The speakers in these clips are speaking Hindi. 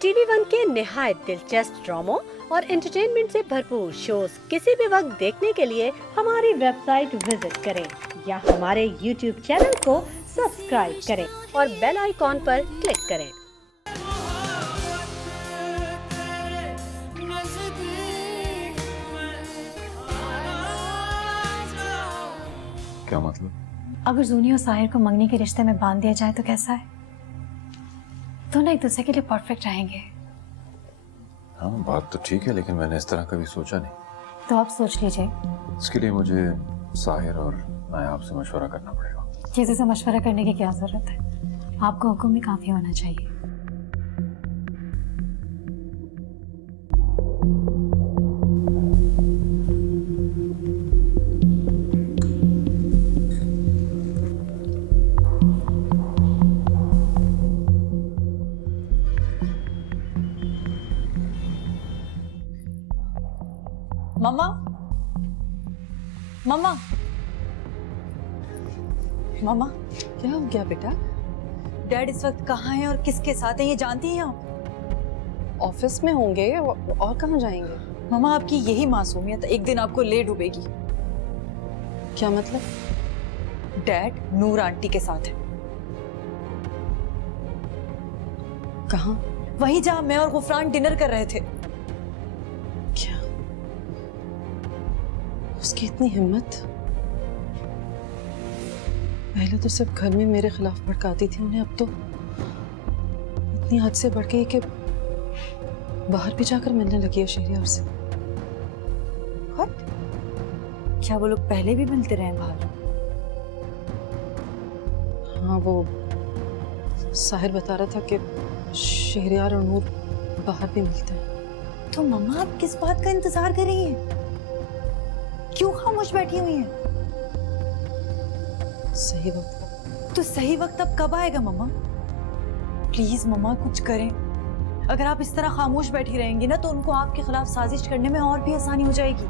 टीवी वन के निहायत दिलचस्प ड्रामों और एंटरटेनमेंट से भरपूर शोज किसी भी वक्त देखने के लिए हमारी वेबसाइट विजिट करें या हमारे यूट्यूब चैनल को सब्सक्राइब करें और बेल आइकॉन पर क्लिक करें। क्या मतलब? अगर जूनी और साहिर को मंगनी के रिश्ते में बांध दिया जाए तो कैसा है? दोनों एक दूसरे के लिए परफेक्ट रहेंगे। हाँ, बात तो ठीक है, लेकिन मैंने इस तरह कभी सोचा नहीं। तो आप सोच लीजिए। इसके लिए मुझे साहिर और नायाब से मशवरा करना पड़ेगा। किसी से मशवरा करने की क्या जरूरत है? आपको हुक्म ही काफी होना चाहिए। मम्मा, मम्मा, मम्मा, क्या हो गया बेटा? डैड इस वक्त कहाँ हैं और किसके साथ हैं ये जानती हैं आप? ऑफिस में होंगे और कहाँ जाएंगे? मम्मा, आपकी यही मासूमियत एक दिन आपको ले डूबेगी। क्या मतलब? डैड नूर आंटी के साथ है। कहाँ? वहीं जहाँ मैं और गुफरान डिनर कर रहे थे। क्या उसकी इतनी हिम्मत? पहले तो सिर्फ घर में मेरे खिलाफ भड़काती थी उन्हें, अब तो इतनी हद से बढ़ गई कि बाहर भी जाकर मिलने लगी है शहरियार से। What? क्या वो लोग पहले भी मिलते रहे बाहर? हाँ, वो साहिर बता रहा था कि शहरियार और नूर बाहर भी मिलते हैं। तो मम्मा, आप किस बात का इंतजार कर रही हैं? क्यों खामोश बैठी हुई हैं? सही वक्त। तो सही वक्त अब कब आएगा मम्मा? प्लीज मम्मा, कुछ करें। अगर आप इस तरह खामोश बैठी रहेंगी ना तो उनको आपके खिलाफ साजिश करने में और भी आसानी हो जाएगी।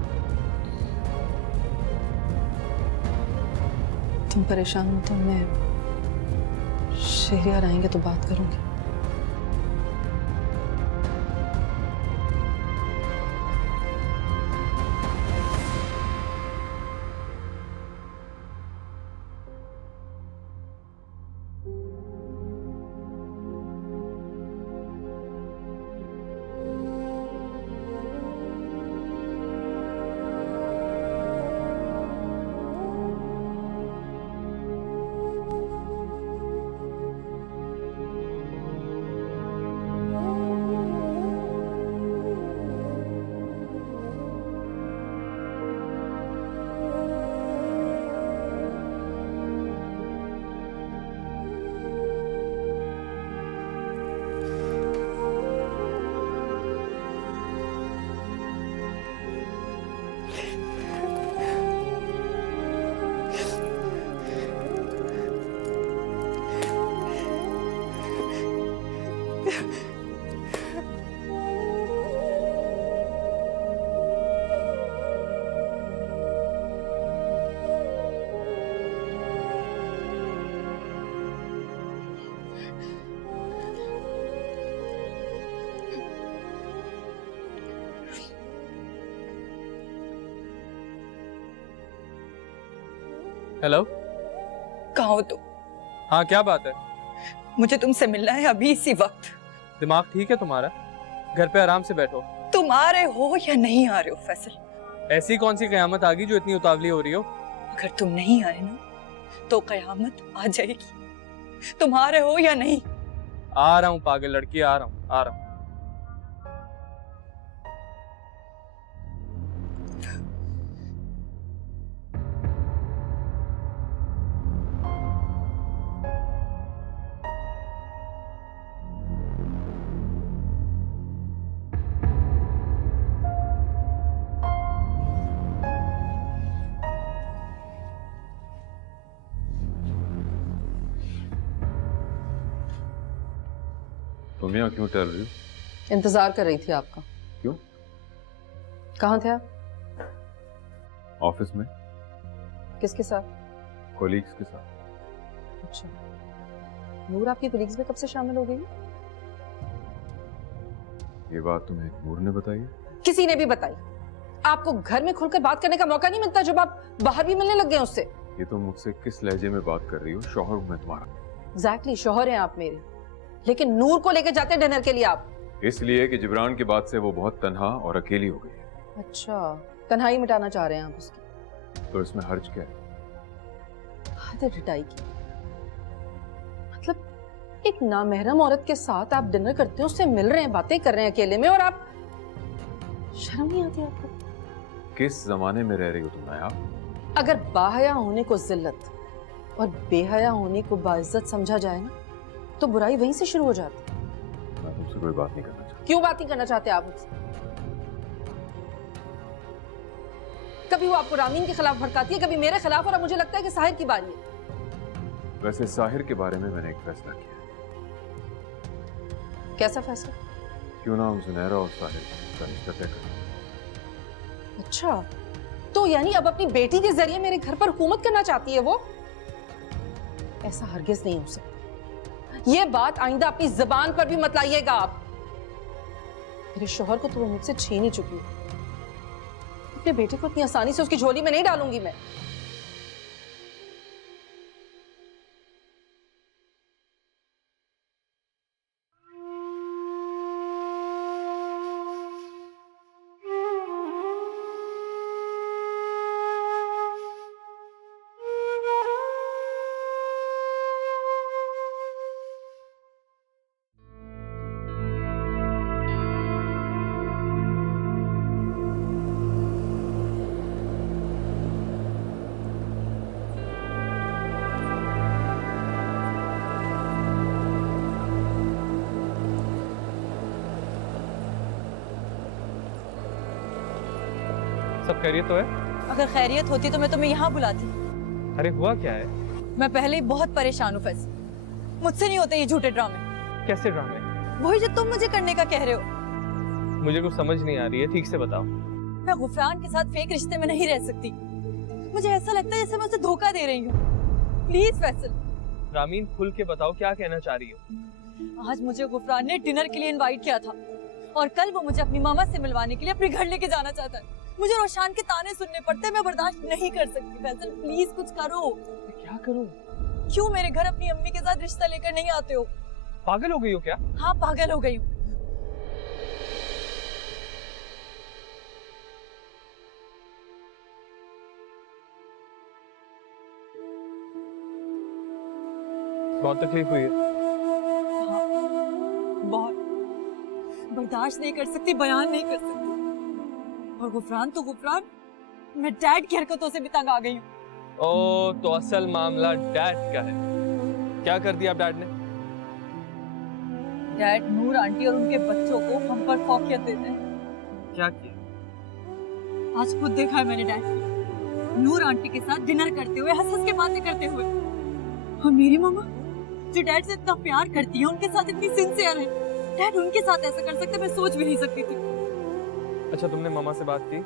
तुम परेशान हो तो मैं शहरियार आएंगे तो बात करूंगी। हेलो, कहाँ हो तुम? हाँ क्या बात है? मुझे तुमसे मिलना है अभी इसी वक्त। दिमाग ठीक है तुम्हारा? घर पे आराम से बैठो। तुम आ रहे हो या नहीं आ रहे हो फैसल? ऐसी कौन सी कयामत आ गई जो इतनी उतावली हो रही हो? अगर तुम नहीं आए ना तो कयामत आ जाएगी। तुम आ रहे हो या नहीं? आ रहा हूँ पागल लड़की, आ रहा हूँ, आ रहा हूँ। तुम यहाँ क्यों टहल रही हो? इंतजार कर रही थी आपका। क्यों? कहाँ थे आप? ऑफिस में किसके साथ? कोलीग्स के साथ। अच्छा, नूर आपकी कोलीग्स में कब से शामिल हो गई? ये बात तुम्हें नूर ने बताई? किसी ने भी बताई। आपको घर में खुलकर बात करने का मौका नहीं मिलता जब आप बाहर भी मिलने लग गए उससे। ये तुम मुझसे किस लहजे में बात कर रही हो? शौहर हूं मैं तुम्हारा। एग्जैक्टली, शौहर हैं आप मेरे, लेकिन नूर को लेकर जाते डिनर के लिए आप। इसलिए कि जिब्रान के बाद से वो बहुत तन्हा और अकेली हो गई है। अच्छा, तन्हाई मिटाना चाह रहे हैं आप उसकी? तो इसमें हर्ज क्या है? हद है पिटाई की। मतलब एक नामहरम औरत के साथ आप डिनर करते हो, उससे मिल रहे हैं, बातें कर रहे हैं अकेले में, और आप शर्म नहीं आती आपको? किस जमाने में रह रही हो तुम नायाब? अगर बाहया होने को जिल्लत और बेहया होने को बाइज्जत समझा जाए ना, तो बुराई वहीं से शुरू हो जाती है। मैं तुमसे कोई बात नहीं करना चाहता। क्यों बात नहीं करना चाहते आप मुझसे? कभी वो आपको रामीन के खिलाफ भड़काती है, कभी मेरे खिलाफ, और अब मुझे लगता है कि साहिर की बारी है। वैसे साहिर के बारे में मैंने एक फैसला किया। कैसा फैसला? क्यों ना हम जुनैरा और साहिर का रिश्ता तय करें। अच्छा, तो यानी अब अपनी बेटी के जरिए मेरे घर पर हुकूमत करना चाहती है वो? ऐसा हरगिज नहीं हो सकता। ये बात आइंदा अपनी जुबान पर भी मत लाइएगा आप। मेरे शौहर को तो वो मुझसे छीन ही चुकी है। अपने बेटे को इतनी आसानी से उसकी झोली में नहीं डालूंगी मैं। सब खैरियत तो है? अगर खैरियत होती तो मैं तुम्हें यहाँ बुलाती। अरे हुआ क्या है? मैं पहले ही बहुत परेशान हूँ फैसल। मुझसे नहीं होते ये झूठे ड्रामे। कैसे ड्रामे? वही जो तुम मुझे करने का कह रहे हो। मुझे कुछ समझ नहीं आ रही है, ठीक से बताओ। मैं गुफरान के साथ फेक रिश्ते में नहीं रह सकती। मुझे ऐसा लगता है जैसे मैं उसे धोखा दे रही हूँ। प्लीज फैसल। रामीन, खुल के बताओ क्या कहना चाह रही हो? आज मुझे गुफरान ने डिनर के लिए इनवाइट किया था और कल वो मुझे अपनी मामा से मिलवाने के लिए अपने घर लेके जाना चाहता है। मुझे रोशान के ताने सुनने पड़ते हैं, मैं बर्दाश्त नहीं कर सकती। फैसल प्लीज कुछ करो। क्या करूं? क्यों मेरे घर अपनी अम्मी के साथ रिश्ता लेकर नहीं आते हो? पागल हो गई हो क्या? हाँ, पागल हो गई हूँ। बहुत तकलीफ हुई है। हाँ, बहुत। बर्दाश्त नहीं कर सकती, बयान नहीं कर सकती। और गुफरान तो गुफरान, मैं डैड की हरकतों से भी तंग आ गई हूँ। ओ, तो असल मामला डैड का है। क्या कर दिया डैड ने? डैड नूर आंटी और उनके बच्चों को हम पर फौकियत देते हैं। क्या किया? आज खुद देखा है मैंने डैड को नूर आंटी के साथ डिनर करते हुए, हंस हंस के बातें करते हुए। और मेरी मम्मा जो डैड से इतना प्यार करती है, उनके साथ इतनी सिंसियर है। डैड उनके साथ ऐसा कर सकते, मैं सोच भी नहीं सकती थी। अच्छा, तुमने मामा से बात की?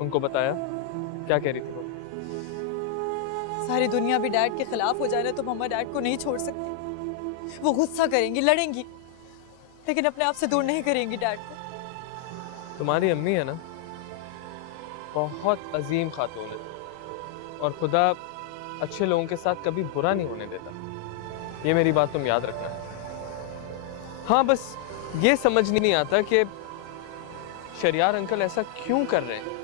उनको बताया? क्या कह रही थी वो? सारी दुनिया भी डैड के खिलाफ हो जाए ना तो मम्मा डैड को नहीं छोड़ सकती। वो गुस्सा करेंगी, लड़ेंगी, लेकिन अपने आप से दूर नहीं करेंगी डैड को। तुम्हारी अम्मी है ना, बहुत अजीम खातून है और खुदा अच्छे लोगों के साथ कभी बुरा नहीं होने देता। ये मेरी बात तुम याद रखना। हाँ, बस ये समझ नहीं आता कि शरियार अंकल ऐसा क्यों कर रहे हैं,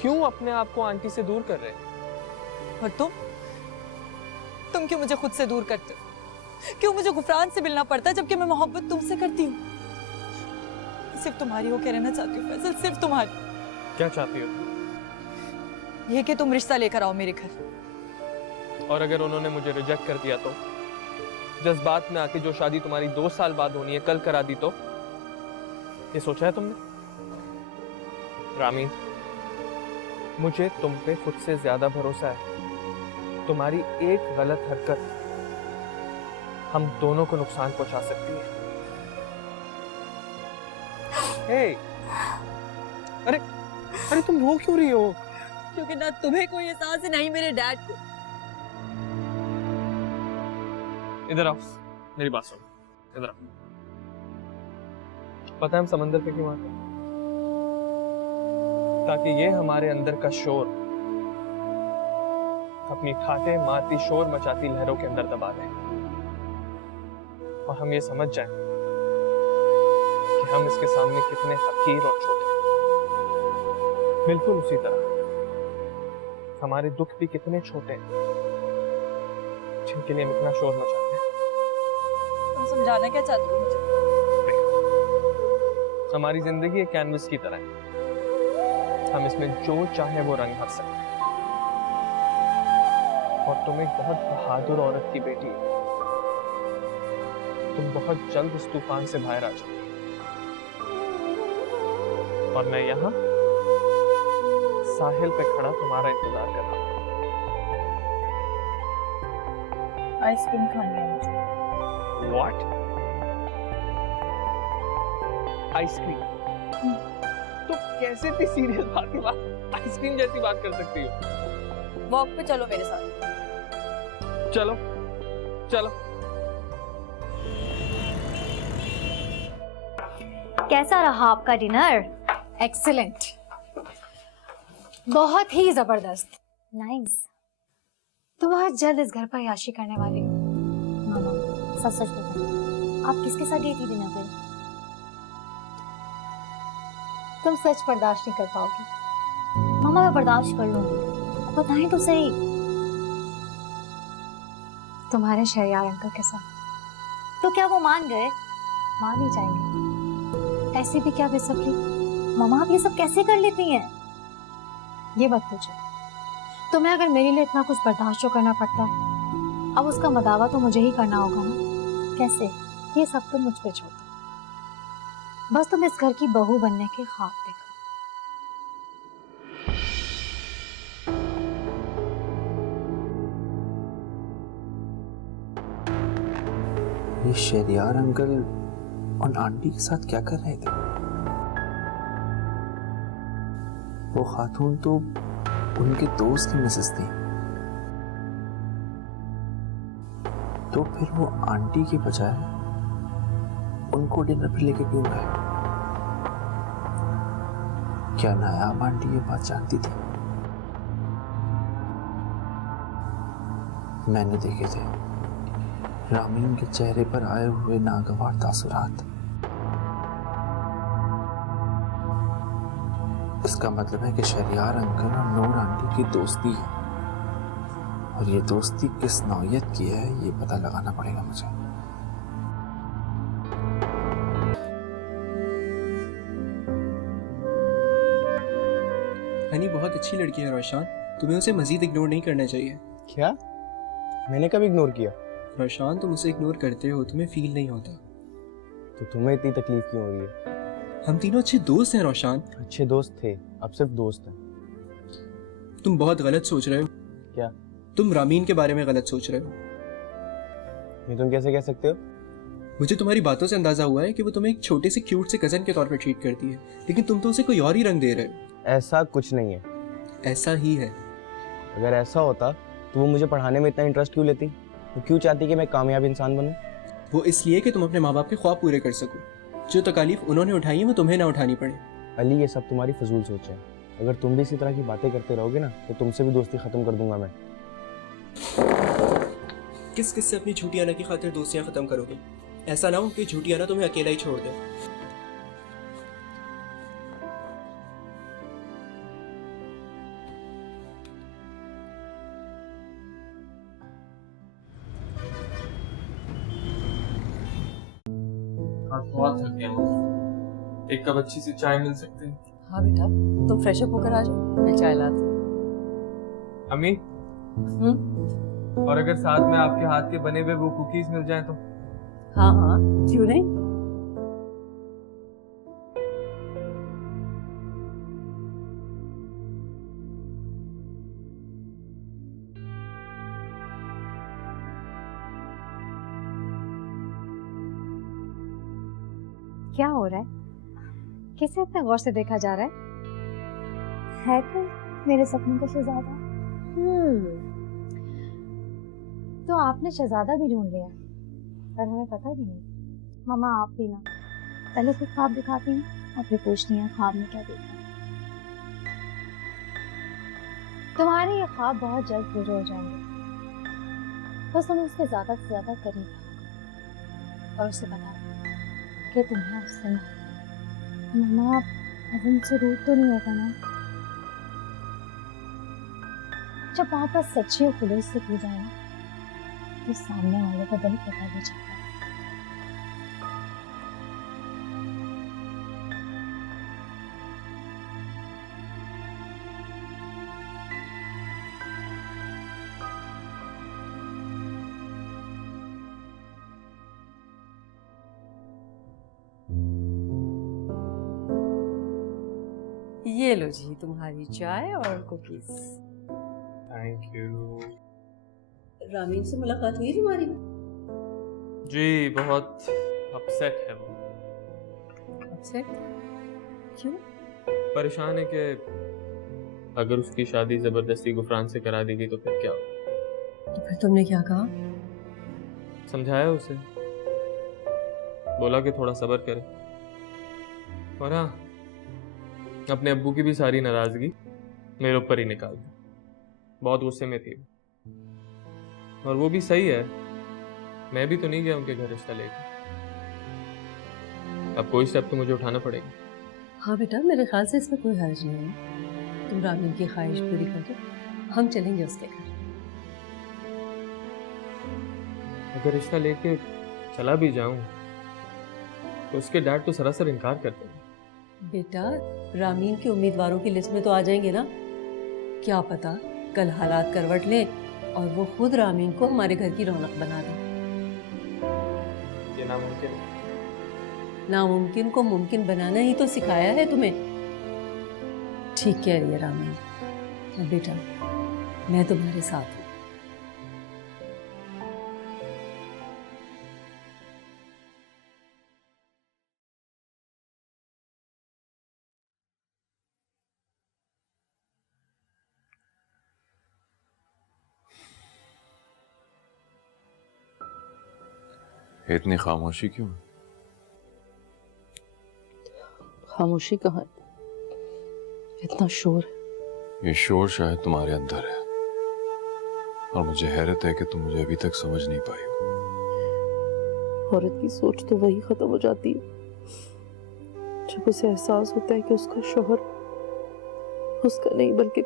क्यों अपने आप को आंटी से दूर कर रहे हैं। और तुम क्यों मुझे खुद से दूर करते हो? क्यों मुझे गुफरान से मिलना पड़ता है जबकि मैं मोहब्बत तुमसे करती हूँ? सिर्फ तुम्हारी हो के रहना चाहती हूँ फैसल, सिर्फ तुम्हारी। क्या चाहती हो? ये कि तुम रिश्ता लेकर आओ मेरे घर। और अगर उन्होंने मुझे रिजेक्ट कर दिया तो? जज्बात में आके जो शादी तुम्हारी 2 साल बाद होनी है कल करा दी तो? ये सोचा है तुमने? रामीन, मुझे तुम पे खुद से ज्यादा भरोसा है। तुम्हारी एक गलत हरकत हम दोनों को नुकसान पहुंचा सकती है। हे, अरे अरे तुम रो क्यों रही हो? क्योंकि ना तुम्हें कोई एहसास है, नहीं मेरे डैड को। इधर आओ, मेरी बात सुनो। इधर आओ। पता है हम समंदर पे क्यों आते हैं? ताकि ये हमारे अंदर का शोर अपनी ठाटे मारती शोर मचाती लहरों के अंदर दबा दें और हम ये समझ जाएं कि हम इसके सामने कितने हकीर और छोटे हैं। बिल्कुल उसी तरह हमारे दुख भी कितने छोटे हैं जिनके लिए हम इतना शोर मचाते हैं। तुम समझाना क्या चाहते हो मुझे? हमारी जिंदगी एक कैनवस की तरह है, हम इसमें जो चाहे वो रंग भर सकते हैं। और तुम एक बहुत बहादुर औरत की बेटी हो, तुम बहुत जल्द इस तूफान से बाहर आ जाओ और मैं यहाँ साहिल पे खड़ा तुम्हारा इंतजार कर रहा हूँ। आइसक्रीम खानी है मुझे। What? आइसक्रीम? तो कैसे इतनी सीरियस बात की बात आइसक्रीम जैसी बात कर सकती हो? वॉक पे चलो मेरे साथ। चलो चलो। कैसा रहा आपका डिनर? एक्सीलेंट, बहुत ही जबरदस्त। नाइस। तुम आज जल्द इस घर पर याशी करने वाली हो। मामा सच सच बताओ, आप किसके साथ गई थी डिनर पे? तुम सच बर्दाश्त नहीं कर पाओगी। मामा मैं बर्दाश्त कर लूंगी, बताएं तो सही। तुम्हारे शहरयार अंकल के साथ। तो क्या वो मान गए? मान ही जाएंगे, ऐसी भी क्या बेसब्री। मामा आप ये सब कैसे कर लेती हैं? ये मत पूछो, तुम्हें अगर मेरे लिए इतना कुछ बर्दाश्त जो करना पड़ता है, अब उसका मदावा तो मुझे ही करना होगा ना। कैसे? ये सब तुम मुझ पे छोड़ दो, बस तुम इस घर की बहू बनने के ख्वाब देखो। ये शहरयार अंकल और आंटी के साथ क्या कर रहे थे? वो खातून तो उनके दोस्त की मिसेस थी, तो फिर वो आंटी के बजाय उनको डिनर पे लेके क्यों गए? क्या नायाब आंटी ये बात जानती थी? मैंने देखे थे रामीन के चेहरे पर आए हुए नागवार तासुरात। इसका मतलब है कि शहरयार अंकल और नूर आंटी की दोस्ती है, और ये दोस्ती किस नौयत की है ये पता लगाना पड़ेगा मुझे। हनी बहुत अच्छी लड़की है रोशान, तुम्हें उसे मजीद इग्नोर नहीं करना चाहिए। क्या? मैंने कब इग्नोर किया? रोशान तुम उसे इग्नोर करते हो, तुम्हें फील नहीं होता। तो तुम्हें इतनी तकलीफ क्यों हो रही है? हम तीनों अच्छे दोस्त हैं रोशान। अच्छे दोस्त थे, अब सिर्फ दोस्त हैं। तुम बहुत गलत सोच रहे हो। क्या? तुम रामीन के बारे में गलत सोच रहे हो। ये तुम कैसे कह सकते हो? मुझे तुम्हारी बातों से अंदाजा हुआ है कि वो तुम्हें एक छोटे से क्यूट से कजन के तौर पर ट्रीट करती है, लेकिन तुम तो उसे कोई और ही रंग दे रहे हो। ऐसा कुछ नहीं है। ऐसा ही है। अगर ऐसा होता तो वो मुझे पढ़ाने में इतना इंटरेस्ट क्यों लेती? वो क्यों चाहती कि मैं कामयाब इंसान बनूं? वो इसलिए कि तुम अपने माँ बाप के ख्वाब पूरे कर सको। जो तकालीफ उन्होंने उठाई है वो तुम्हें ना उठानी पड़े। अली, ये सब तुम्हारी फजूल सोच है। अगर तुम भी इसी तरह की बातें करते रहोगे ना तो तुमसे भी दोस्ती खत्म कर दूंगा मैं। किस किस से अपनी झूठी आना की खातिर दोस्तियां खत्म करोगे? ऐसा ना हो कि झूठी आना तुम्हें अकेला ही छोड़ दे। बहुत थक गया हूँ। एक कप अच्छी सी चाय मिल सकती है? हाँ बेटा, तुम फ्रेश अप होकर आ जाओ, मैं चाय लाती हूँ। अम्मी, और अगर साथ में आपके हाथ के बने हुए वो कुकीज मिल जाए तो? हाँ हाँ, क्यों नहीं। क्या हो रहा है? किसे इतना गौर से देखा जा रहा है कोई मेरे सपनों का शहजादा? तो आपने शहजादा भी ढूंढ लिया, पर हमें पता भी नहीं। मामा आप भी ना, पहले खुद ख्वाब दिखाती हूँ और फिर पूछती हूँ ख्वाब में क्या देखा। तुम्हारे ये ख्वाब बहुत जल्द पूरे हो जाएंगे, बस तुम्हें उसके ज्यादा से ज्यादा करीब रहना और उसे बता कि तुम्हें उससे मामा अब उनसे रूठ तो नहीं होगा ना। जब मोहब्बत सच्ची और खुलूस से की जाए ना तो सामने वाले का दिल पता भी चलता है। ये लो जी तुम्हारी चाय और कुकीज। थैंक यू रामीन से मुलाकात हुई तुम्हारी? जी, बहुत अपसेट है वो। अपसेट क्यों? परेशान है कि अगर उसकी शादी जबरदस्ती गुफरान से करा दी गई तो फिर क्या होगा। तो फिर तुमने क्या कहा? समझाया उसे, बोला कि थोड़ा सब्र करे, और हाँ, अपने अब्बू की भी सारी नाराजगी मेरे ऊपर ही निकाल दी। बहुत गुस्से में थी और वो भी सही है, मैं भी तो नहीं गया उनके घर रिश्ता लेकर। अब कोई स्टेप तो मुझे उठाना पड़ेगा। हाँ बेटा, मेरे ख्याल से इसमें कोई हर्ज नहीं है। तुम रामीन की ख्वाहिश पूरी कर दो, हम चलेंगे उसके घर। अगर रिश्ता लेके चला भी जाऊं तो उसके डैड तो सरासर इनकार करते हैं। बेटा, रामीन के उम्मीदवारों की लिस्ट में तो आ जाएंगे ना। क्या पता कल हालात करवट ले और वो खुद रामीन को हमारे घर की रौनक बना दे। ये नामुमकिन है। नामुमकिन को मुमकिन बनाना ही तो सिखाया है तुम्हें। ठीक कह रही है रामीन। और बेटा, मैं तुम्हारे साथ हूँ। इतनी खामोशी क्यों? खामोशी कहाँ है? इतना शोर है। ये शोर शायद तुम्हारे अंदर है, और मुझे हैरत है कि तुम मुझे अभी तक समझ नहीं पाई हो। औरत की सोच तो वही खत्म हो जाती है जब उसे एहसास होता है कि उसका शौहर उसका नहीं बल्कि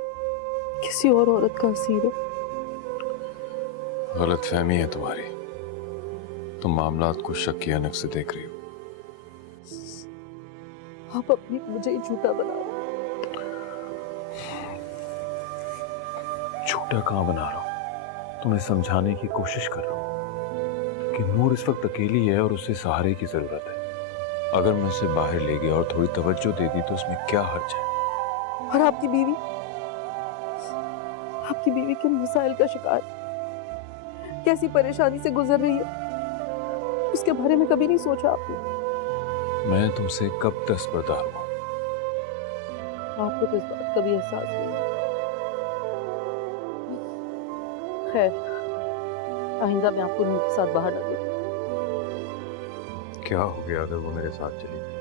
किसी और औरत का असीर है। गलतफहमी है तुम्हारी, तुम मामलात को शक की ऐनक से देख रही हो। आप अपनी मुझे ही झूठा बना रहे हो। झूठा कहाँ बना रहा हूं? तुम्हें समझाने की कोशिश कर रहा हूं कि नूर इस वक्त अकेली है और उसे सहारे की जरूरत है। अगर मैं उसे बाहर ले गया और थोड़ी तवज्जो दे दी तो उसमें क्या हर्ज है? और आपकी बीवी किन मसाइल का शिकार, कैसी परेशानी से गुजर रही है, उसके बारे में कभी नहीं सोचा आपने? मैं तुमसे कब दस्तबरदार हूं? आपको तो इस बात का भी एहसास नहीं है। खैर, आइंदा मैं आपको नूर के साथ बाहर ना देखूं। क्या हो गया अगर वो मेरे साथ चली गई?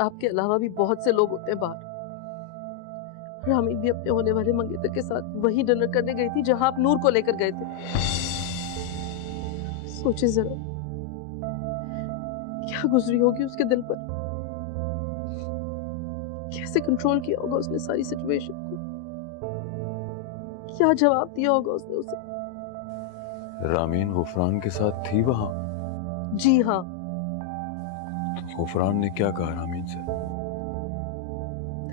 आपके अलावा भी बहुत से लोग होते हैं बाहर। रामीन भी अपने होने वाले मंगेतर के साथ वही डिनर करने गई थी जहां आप नूर को लेकर गए थे। सोचिए जरा, क्या गुजरी होगी उसके दिल पर, कैसे कंट्रोल किया होगा उसने सारी सिचुएशन को, क्या जवाब दिया होगा उसने उसे। रामीन गुफरान के साथ थी वहां? जी हाँ। तो गुफरान ने क्या कहा रामीन से?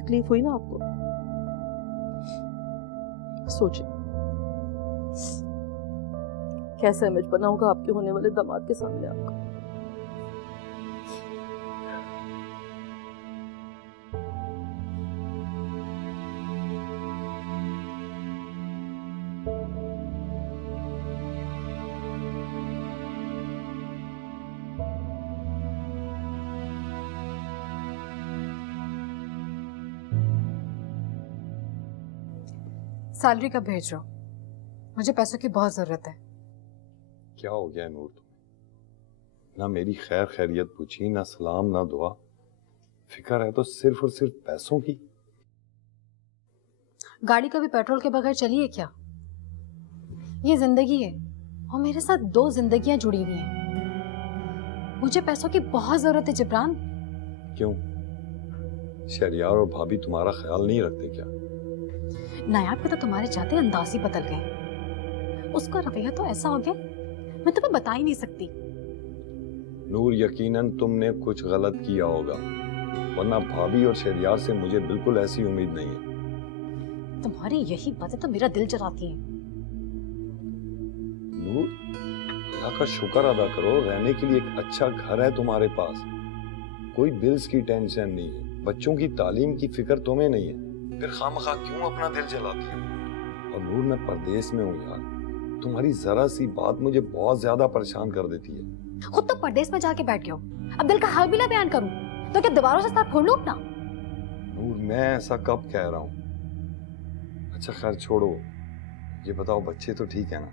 तकलीफ हुई ना आपको? सोचिए कैसा इमेज बना होगा आपके होने वाले दामाद के सामने आपका। सैलरी कब भेज रहे हो? मुझे पैसों की बहुत जरूरत है। क्या हो गया नूर तुम्हें? ना मेरी खैर खैरियत पूछी, ना सलाम, ना दुआ। फिक्र है तो सिर्फ और सिर्फ पैसों की। गाड़ी कभी पेट्रोल के बगैर चली है क्या? ये जिंदगी है और मेरे साथ 2 जिंदगियां जुड़ी हुई हैं। मुझे पैसों की बहुत जरूरत है जिब्रान। क्यों? शहरियार और भाभी तुम्हारा ख्याल नहीं रखते क्या? नायाब को तो तुम्हारे जाते अंदाज ही बदल गए। उसका रवैया तो ऐसा हो गया मैं तुम्हें बता ही नहीं सकती। नूर, यकीनन तुमने कुछ गलत किया होगा, वरना भाभी और शहरियार से मुझे बिल्कुल ऐसी उम्मीद नहीं है। तुम्हारी यही बातें तो मेरा दिल जलाती हैं। नूर, अल्लाह का शुक्र अदा करो, रहने के लिए एक अच्छा घर है तुम्हारे पास। कोई बिल्स की टेंशन नहीं है, बच्चों की तालीम की फिक्र तुम्हें नहीं है, फिर खामखा क्यों अपना दिल जलाती हो? और नूर, मैं परदेश में हूँ यार, तुम्हारी जरा सी बात मुझे बहुत ज्यादा परेशान कर देती है। खुद तो परदेश में जाके बैठ गए हो, अब दिल का हाल भी ना बयान करूं तो क्या दीवारों से साथ फोड़ लूं अपना? नूर, मैं ऐसा कब कह रहा हूँ? अच्छा खैर छोड़ो, ये बताओ बच्चे तो ठीक है ना?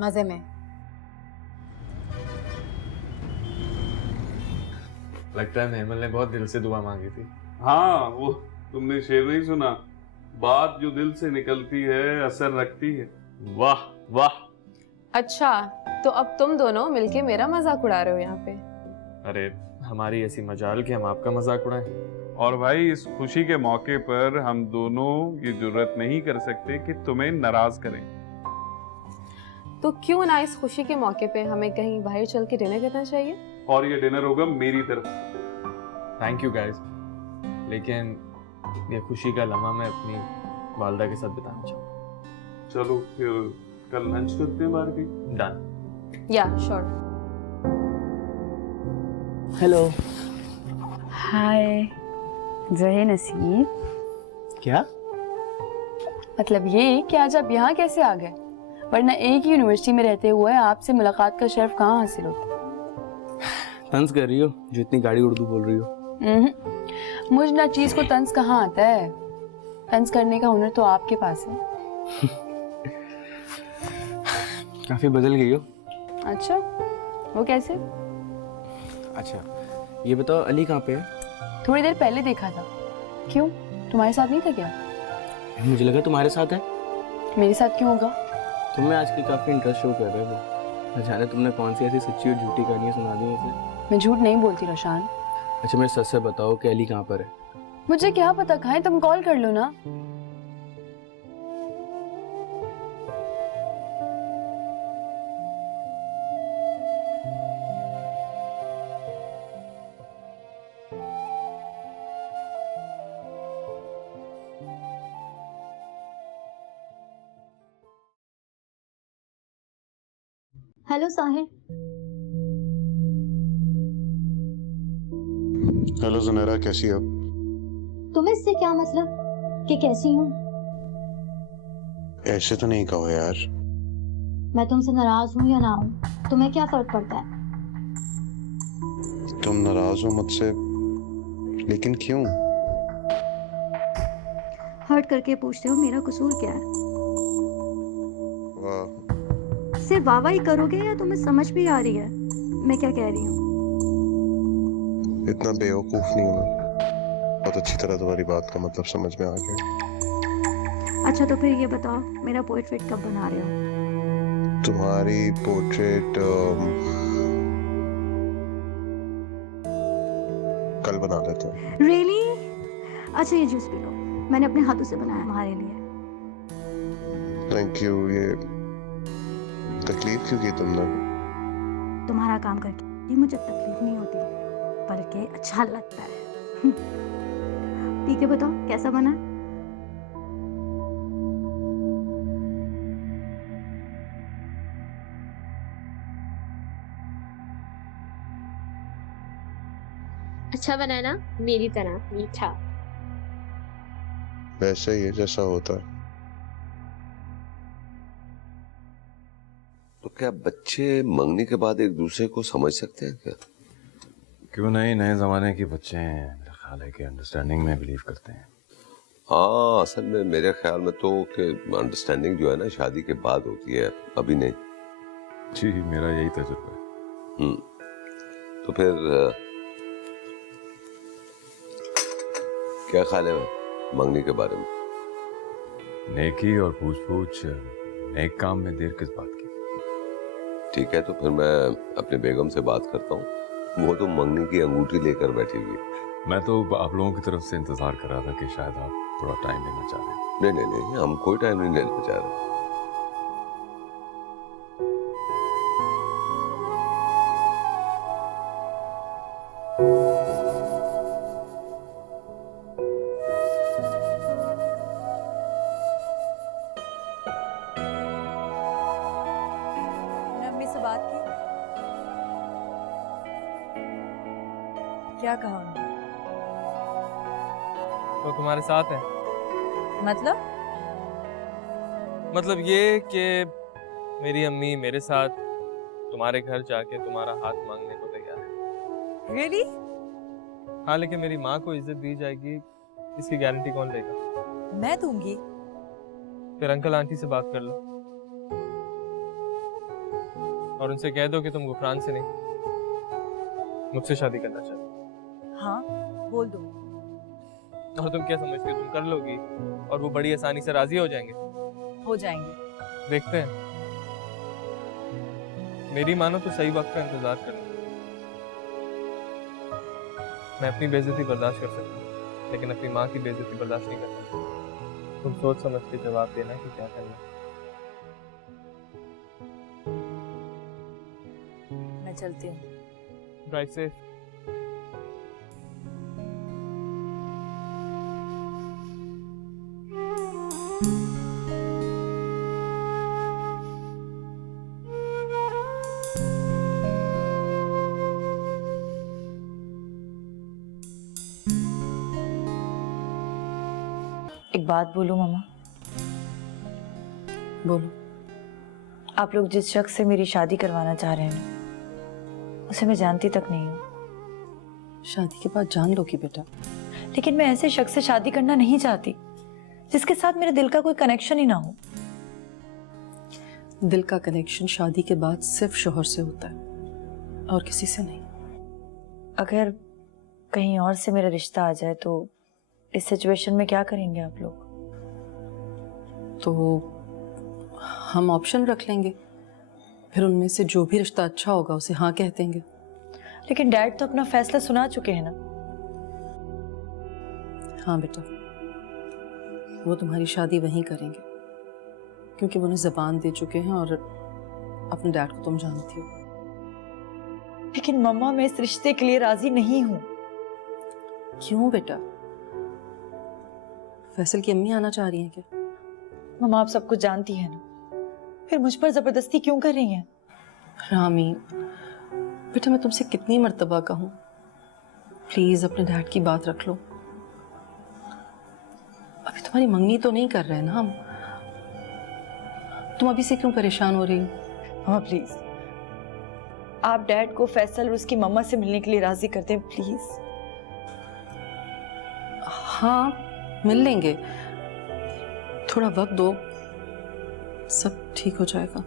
मजे में। लगता है मेमल ने बहुत दिल से दुआ मांगी थी। हाँ, वो तुमने शेर नहीं सुना, बात जो दिल से निकलती है असर रखती है। वाह वाह। अच्छा, तो अब तुम दोनों मिलके मेरा मजाक उड़ा रहे हो यहाँ पे? अरे हमारी ऐसी मजाल कि हम आपका मजाक उड़ाएं। और भाई, इस खुशी के मौके पर हम दोनों ये जुर्रत नहीं कर सकते कि तुम्हें नाराज करें। तो क्यों ना इस खुशी के मौके पे हमें कहीं बाहर चल के डिनर करना चाहिए? और ये डिनर होगा मेरी तरफ। थैंक यू गाइस, लेकिन ये खुशी का लम्हा मैं अपनी वालदा के साथ बिताना चाहूँगा। चलो फिर कल लंच करते हैं बाहर कहीं। डन। या श्योर। हेलो। हाय जहे नसीब। क्या मतलब ये कि आज आप यहाँ कैसे आ गए, वरना एक ही यूनिवर्सिटी में रहते हुए आपसे मुलाकात का शर्फ कहाँ हासिल होता? तंज कर रही हो जो इतनी गाड़ी उर्दू बोल रही हो? मुझ ना चीज को तंज कहाँ आता है, तंज करने का हुनर तो आपके पास है। काफी बदल गई हो। अच्छा, वो कैसे? अच्छा ये बताओ, अली कहाँ पे है? थोड़ी देर पहले देखा था। क्यों, तुम्हारे साथ नहीं था क्या? मुझे लगा तुम्हारे साथ है। मेरे साथ क्यों होगा? तुम्हें आजकल काफी इंटरेस्ट शो कर रहे हो। न जाने तुमने कौन सी ऐसी सच्ची और झूठी कहानियां सुना दी उसे। मैं झूठ नहीं बोलती रोशान। अच्छा मेरे सच से बताओ कि अली कहाँ पर है? मुझे क्या पता, खाए तुम कॉल कर लो ना। हेलो साहिल। हेलो जुनैरा, कैसी हो? तुम्हें इससे क्या मतलब कि कैसी हूँ? ऐसे तो नहीं कहो यार। मैं तुमसे नाराज हूँ या ना हूँ, तुम्हें क्या फर्क पड़ता है? तुम नाराज हो मुझसे, लेकिन क्यों? हर्ट करके पूछते हो मेरा कसूर क्या है? वाह। सिर्फ वाह ही करोगे या तुम्हें समझ भी आ रही है मैं क्या कह रही हूँ? इतना बेवकूफ नहीं हूं, बहुत अच्छी तरह तुम्हारी बात का मतलब समझ में आ गया। अच्छा तो फिर ये बताओ, मेरा पोर्ट्रेट कब बना रहे हो? तुम्हारी पोर्ट्रेट कल बना लेते हैं। रियली? अच्छा ये जूस पी लो, मैंने अपने हाथों से बनाया तुम्हारे लिए। Thank you. ये तकलीफ क्यों की तुमने? तुम्हारा काम करके मुझे तकलीफ नहीं होती, बल्कि अच्छा लगता है। पी के बताओ कैसा बना? अच्छा बना ना, मेरी तरह मीठा। वैसे ही है जैसा होता है। तो क्या बच्चे मंगने के बाद एक दूसरे को समझ सकते हैं क्या? क्यों नहीं, नए जमाने के बच्चे हैं, मेरा ख्याल है कि अंडरस्टैंडिंग में बिलीव करते हैं। हाँ, असल में मेरे ख्याल में तो कि अंडरस्टैंडिंग जो है ना शादी के बाद होती है, अभी नहीं। जी मेरा यही तजुर्बा है। तो फिर क्या ख्याल है मंगनी के बारे में? नेकी और पूछ पूछ एक काम में देर किस बात की? ठीक है, तो फिर मैं अपने बेगम से बात करता हूँ। वो तो मंगनी की अंगूठी लेकर बैठी हुई। मैं तो आप लोगों की तरफ से इंतजार कर रहा था कि शायद आप थोड़ा टाइम लेना चाह रहे हैं। नहीं नहीं नहीं, हम कोई टाइम नहीं लेना चाह रहे। अम्मी से बात की? क्या कहा उन्होंने? तो तुम्हारे साथ है? मतलब ये कि मेरी अम्मी मेरे साथ तुम्हारे घर जाके तुम्हारा हाथ मांगने को तैयार है। Really? हाँ, लेकिन मेरी माँ को इज्जत दी जाएगी, इसकी गारंटी कौन लेगा? मैं दूंगी। फिर अंकल आंटी से बात कर लो और उनसे कह दो कि तुम गुफरान से नहीं, मुझसे शादी करना चाहते हो। हाँ, बोल दो। और तुम क्या समझती हो तुम कर लोगी और वो बड़ी आसानी से राजी हो जाएंगे? हो जाएंगे। देखते हैं। मेरी मानो तो सही वक्त का इंतजार करना। मैं अपनी बेइज्जती बर्दाश्त कर सकता हूँ, लेकिन अपनी माँ की बेइज्जती बर्दाश्त नहीं करता। तुम सोच समझ के जवाब देना कि क्या करना है। मैं चलती हूँ। Drive safe. एक बात बोलूं मामा? बोलो। आप लोग जिस शख्स से मेरी शादी करवाना चाह रहे हैं उसे मैं जानती तक नहीं हूँ। शादी के बाद जान लो कि बेटा। लेकिन मैं ऐसे शख्स से शादी करना नहीं चाहती जिसके साथ मेरे दिल का कोई कनेक्शन ही ना हो। दिल का कनेक्शन शादी के बाद सिर्फ शोहर से होता है और किसी से नहीं। अगर कहीं और से मेरा रिश्ता आ जाए तो इस सिचुएशन में क्या करेंगे आप लोग? तो हम ऑप्शन रख लेंगे, फिर उनमें से जो भी रिश्ता अच्छा होगा उसे हाँ कह देंगे। लेकिन डैड तो अपना फैसला सुना चुके हैं ना। हाँ बेटा, वो तुम्हारी शादी वहीं करेंगे क्योंकि वो उन्हें ज़बान दे चुके हैं और अपने डैड को तुम जानती हो। लेकिन मम्मा, मैं इस रिश्ते के लिए राजी नहीं हूँ। क्यों बेटा? फैसल की अम्मी आना चाह रही हैं क्या? मम्मा, आप सब कुछ जानती है ना, फिर मुझ पर जबरदस्ती क्यों कर रही हैं? रामी बेटा, मैं तुमसे कितनी मर्तबा कहूँ, प्लीज अपने डैड की बात रख लो। अभी तुम्हारी मंगनी तो नहीं कर रहे हैं ना हम। तुम अभी से क्यों परेशान हो रही हो? मम्मा प्लीज, आप डैड को फैसल और उसकी मम्मा से मिलने के लिए राजी कर दें प्लीज। हाँ मिल लेंगे, थोड़ा वक्त दो, सब ठीक हो जाएगा।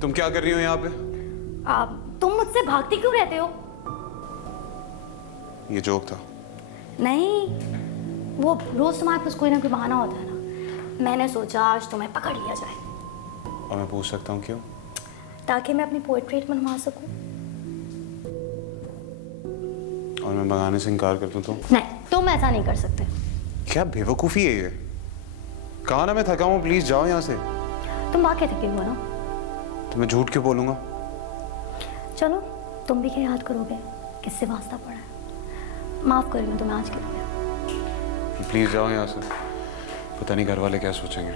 तुम क्या कर रही हो यहाँ पे? तुम मुझसे भागती क्यों रहते हो? ये जोक था। नहीं, वो रोज तुम्हारे पास कोई ना कोई बहाना होता है ना। मैंने सोचा आज तुम्हें पकड़ लिया जाए। और मैं पूछ सकता हूँ क्यों? ताकि मैं अपनी पोर्ट्रेट बनवा सकूं। और मैं भगाने से इनकार कर दूँ तो? नहीं, तुम ऐसा नहीं कर सकते। क्या बेवकूफ़ी है ये? कहा ना मैं थका हूँ, प्लीज जाओ यहाँ से। तुम वाकई थके हुए ना? तो मैं झूठ क्यों बोलूँगा? चलो, तुम भी क्या याद करोगे किससे वास्ता पड़ा है। माफ कर रही हूँ तुम्हें आज के लिए। प्लीज जाओ यहाँ से, पता नहीं घर वाले क्या सोचेंगे।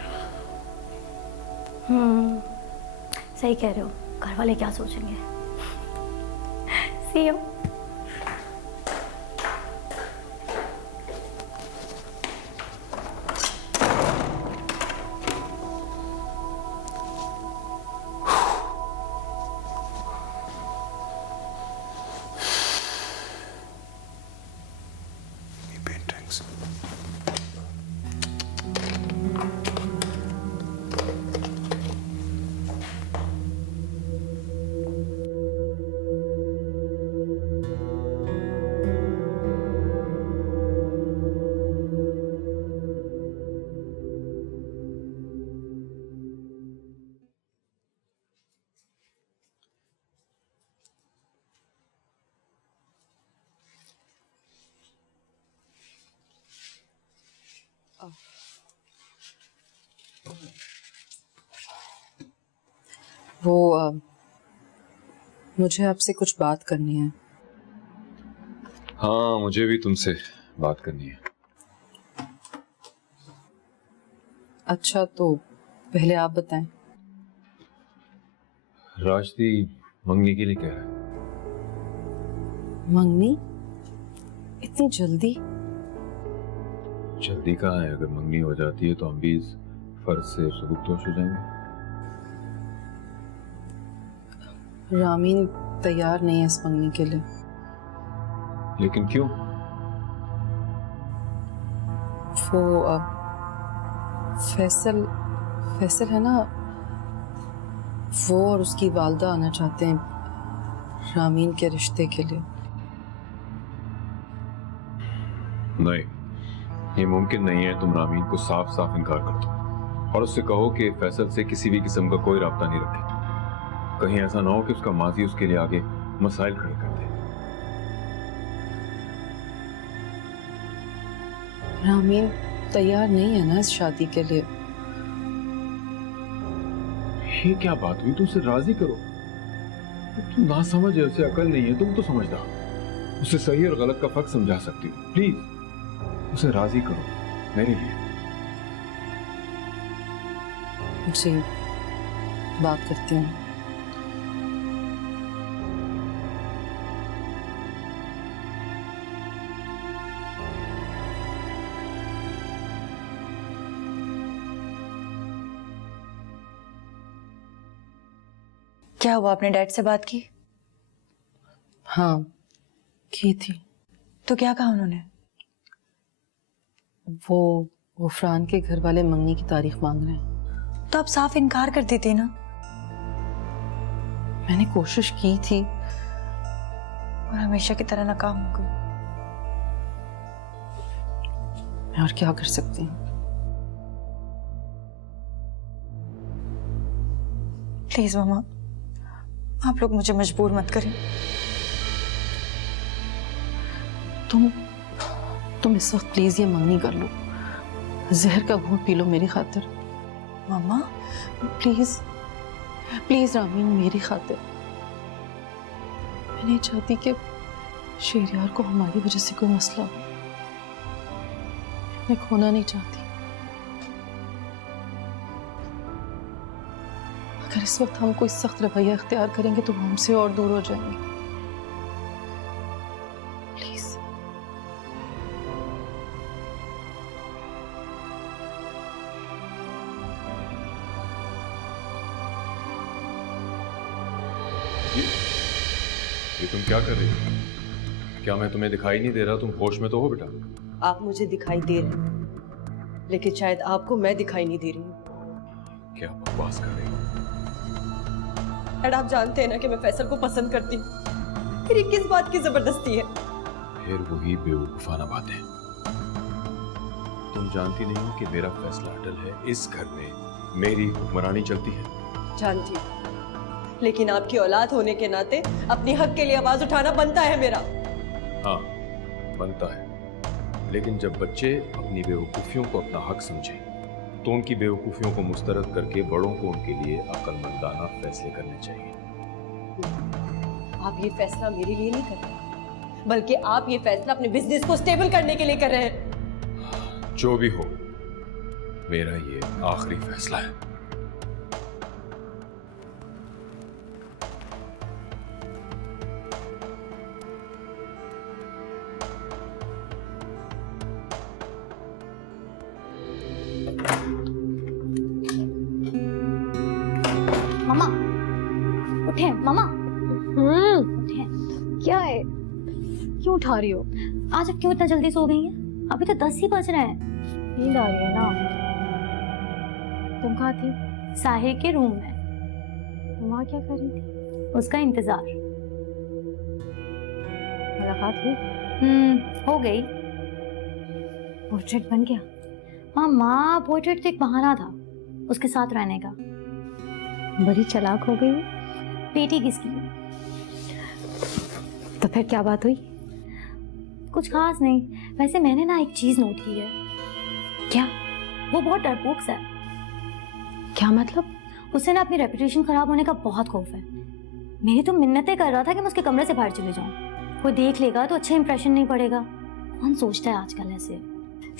सही कह रहे हो, घर वाले क्या सोचेंगे। See you. वो मुझे आपसे कुछ बात करनी है। हाँ, मुझे भी तुमसे बात करनी है। अच्छा, तो पहले आप बताएं। राजदी मंगनी के लिए कह रहा है। मंगनी? इतनी जल्दी? जल्दी कहाँ है? अगर मंगनी हो जाती है तो हम भी इस फर्ज से सबकदोश हो जाएंगे। रामीन तैयार नहीं है इस मंगनी के लिए। लेकिन क्यों? वो फैसल है ना, वो और उसकी वालदा आना चाहते हैं रामीन के रिश्ते के लिए। नहीं, ये मुमकिन नहीं है। तुम रामीन को साफ साफ इनकार कर दो और उससे कहो कि फैसल से किसी भी किस्म का कोई राब्ता नहीं रखे। कहीं ऐसा ना हो कि उसका माजी उसके लिए आगे मसाइल खड़े कर दे। रामीन तैयार नहीं है ना इस शादी के लिए। ये क्या बात हुई? तुम उसे राजी करो। तुम ना समझ है, उसे अकल नहीं है। तुम तो समझदार, उसे सही और गलत का फर्क समझा सकती हो। प्लीज उसे राजी करो मेरे लिए। जी, बात करती हूँ। क्या हुआ, आपने डैड से बात की? हाँ, की थी। तो क्या कहा उन्होंने? वो फरहान के घर वाले मंगनी की तारीख मांग रहे हैं। तो आप साफ इनकार कर देते ना। मैंने कोशिश की थी और हमेशा की तरह नाकाम हो गई। मैं और क्या कर सकती हूँ? प्लीज मामा, आप लोग मुझे मजबूर मत करें। तुम इस वक्त प्लीज ये मंगनी कर लो। जहर का घूंट पी लो मेरी खातिर। मामा प्लीज प्लीज रामीन, मेरी खातिर। मैं नहीं चाहती कि शेरियार को हमारी वजह से कोई मसला हो। मैं खोना नहीं चाहती। अगर इस वक्त हम कोई सख्त रवैया इख्तियार करेंगे तो वो हमसे और दूर हो जाएंगे। प्लीज। ये तुम क्या कर रही हो? क्या मैं तुम्हें दिखाई नहीं दे रहा? तुम होश में तो हो बेटा? आप मुझे दिखाई दे रहे हैं, लेकिन शायद आपको मैं दिखाई नहीं दे रही हूँ। क्या बकवास कर रही हो? डैड, आप जानते हैं ना कि मैं फैसल को पसंद करती हूँ। फिर ये किस बात की जबरदस्ती है? फिर वही बेवकूफाना बातें। तुम जानती नहीं हो कि मेरा फैसला अटल है। इस घर में मेरी हुक्मरानी चलती है। जानती हूँ, लेकिन आपकी औलाद होने के नाते अपने हक के लिए आवाज उठाना बनता है मेरा। हाँ, बनता है। लेकिन जब बच्चे अपनी बेवकूफियों को अपना हक समझें तो उनकी बेवकूफियों को मुस्तरद करके बड़ों को उनके लिए अक्लमंदाना फैसले करने चाहिए। आप ये फैसला मेरे लिए नहीं कर रहे, बल्कि आप ये फैसला अपने बिजनेस को स्टेबल करने के लिए कर रहे हैं। जो भी हो, मेरा ये आखिरी फैसला है। मामा उठे, मामा उठे। क्या है? क्यों उठा रही हो? आज अब क्यों इतना जल्दी सो गई हैं? अभी तो 10 ही बज रहे हैं। नींद आ रही है ना? तुम कहाँ थी? साहिर के रूम में। तुम वहाँ क्या कर रही थी? उसका इंतजार। मुलाकात हुई? हो गई। पोर्ट्रेट बन गया? मामा, पोर्ट्रेट तो एक बहाना था उसके साथ रहने का। बड़ी चालाक हो गई। बेटी किसकी? तो फिर क्या बात हुई? कुछ खास नहीं। वैसे मैंने ना एक चीज नोट की है। क्या? वो बहुत डरपोक सा है। क्या मतलब? उसे ना अपनी रेपुटेशन खराब होने का बहुत खौफ है। मेरी तो मिन्नतें कर रहा था कि मैं उसके कमरे से बाहर चले जाऊं। कोई देख लेगा तो अच्छा इंप्रेशन नहीं पड़ेगा। कौन सोचता है आजकल ऐसे?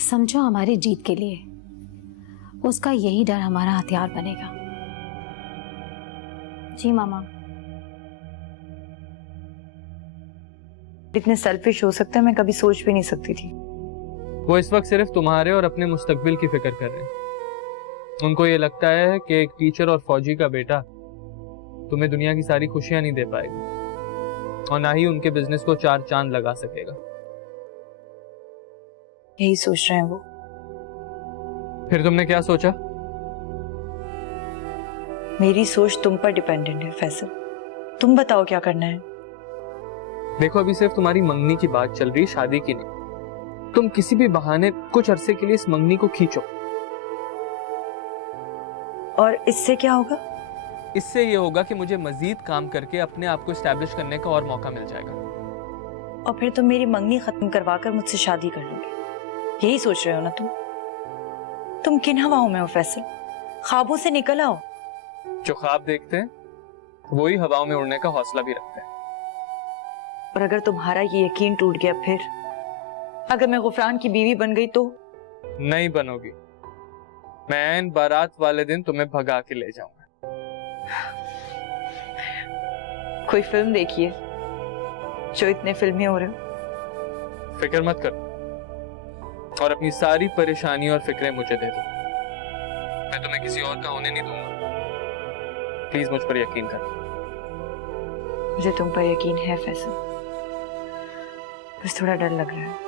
समझो हमारी जीत के लिए उसका यही डर हमारा हथियार बनेगा। जी मामा। इतने सेल्फिश हो सकते हैं मैं कभी सोच भी नहीं सकती थी। वो इस वक्त सिर्फ तुम्हारे और अपने मुस्तकबिल की फिक्र कर रहे हैं। उनको ये लगता है कि एक टीचर और फौजी का बेटा तुम्हें दुनिया की सारी खुशियां नहीं दे पाएगा और ना ही उनके बिजनेस को 4 चांद लगा सकेगा। यही सोच रहे हैं वो। फिर तुमने क्या सोचा? मेरी सोच तुम पर डिपेंडेंट है फैसल। तुम बताओ क्या करना है। देखो अभी सिर्फ तुम्हारी मंगनी की बात चल रही, शादी की नहीं। तुम किसी भी बहाने कुछ अरसे के लिए इस मंगनी को खींचो। और इससे क्या होगा? इससे ये होगा कि मुझे मजीद काम करके अपने आप को एस्टैब्लिश करने का और मौका मिल जाएगा। और फिर तुम मेरी मंगनी खत्म करवा कर मुझसे शादी कर लोगे, यही सोच रहे हो ना तुम किन हवाओं में हो फैसल? ख्वाबों से निकल आओ। जो ख्वाब देखते हैं वही हवाओं में उड़ने का हौसला भी रखते हैं। और अगर तुम्हारा ये यकीन टूट गया, फिर अगर मैं गुफरान की बीवी बन गई तो? नहीं बनोगी। मैं ऐन बारात वाले दिन तुम्हें भगा के ले जाऊंगा। कोई फिल्म देखिए जो इतने फिल्मी हो रहे हो। फिक्र मत करो और अपनी सारी परेशानी और फिक्रें मुझे दे दो। मैं तुम्हें किसी और का होने नहीं दूंगा। प्लीज मुझ पर यकीन करो। मुझे तुम पर यकीन है फैसल, बस थोड़ा डर लग रहा है।